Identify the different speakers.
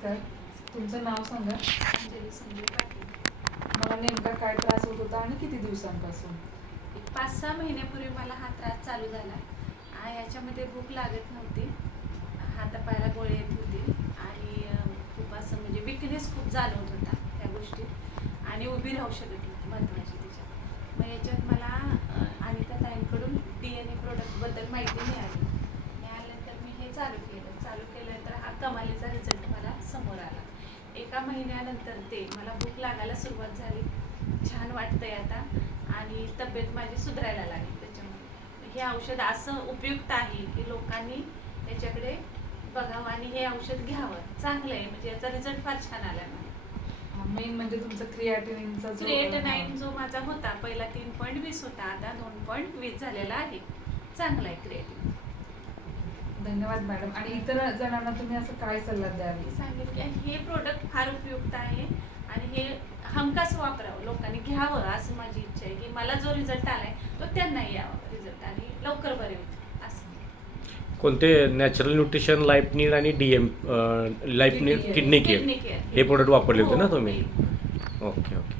Speaker 1: नमस्कार. तुमचं नाव सांगा.
Speaker 2: अंजली संजय पाटील.
Speaker 1: मला नेमका काय त्रास होत होता आणि किती दिवसांपासून?
Speaker 2: एक 5-6 महिन्यापूर्वी मला हा त्रास चालू झाला. याच्यामध्ये भूक लागत नव्हती, हातापायाला गोळे येत होते आणि खूप असं म्हणजे विकनेस खूप जाणवत होता त्या गोष्टीत आणि उभी राहू शकत नव्हती महत्त्वाची त्याच्यात. मग याच्यात मला अनिता ताईंकडून DNA प्रोडक्टबद्दल माहिती मिळाल्यानंतर मी हे चालू केलं तर हा कमालीचा रिझल्ट मला समोर आला. 1 महिन्यानंतर ते मला भूक लागायला सुरुवात झाली, छान वाटतंय आता आणि तब्येत माझी सुधारायला लागली. त्याच्यामुळे हे औषध असं उपयुक्त आहे की लोकांनी त्याच्याकडे बघावं आणि हे औषध घ्यावं. चांगलं आहे, म्हणजे याचा रिझल्ट फार छान आला मला.
Speaker 1: मेन म्हणजे तुमचा क्रिएटिनिनचा
Speaker 2: क्रिएटिनाइन जो माझा होता पहिला 3.20 होता, आता 2.20 झालेला आहे. चांगला आहे क्रिएटिन.
Speaker 1: धन्यवाद मॅडम. आणि इतर जणांना तुम्ही असं काय सल्ला द्याल?
Speaker 2: मी सांगेन की हे प्रोडक्ट फार उपयुक्त आहे आणि हे हमखास वापरावं, लोकांनी घ्यावं असं माझी इच्छा आहे की मला जो रिझल्ट आलाय तो त्यांनाही यावा रिझल्ट आणि लवकर बरे होतील असं.
Speaker 3: कोणते नॅचरल न्यूट्रिशन, लाईफ नीड आणि DM life need kidney care हे प्रोडक्ट वापरले होते ना तुम्ही? Okay okay.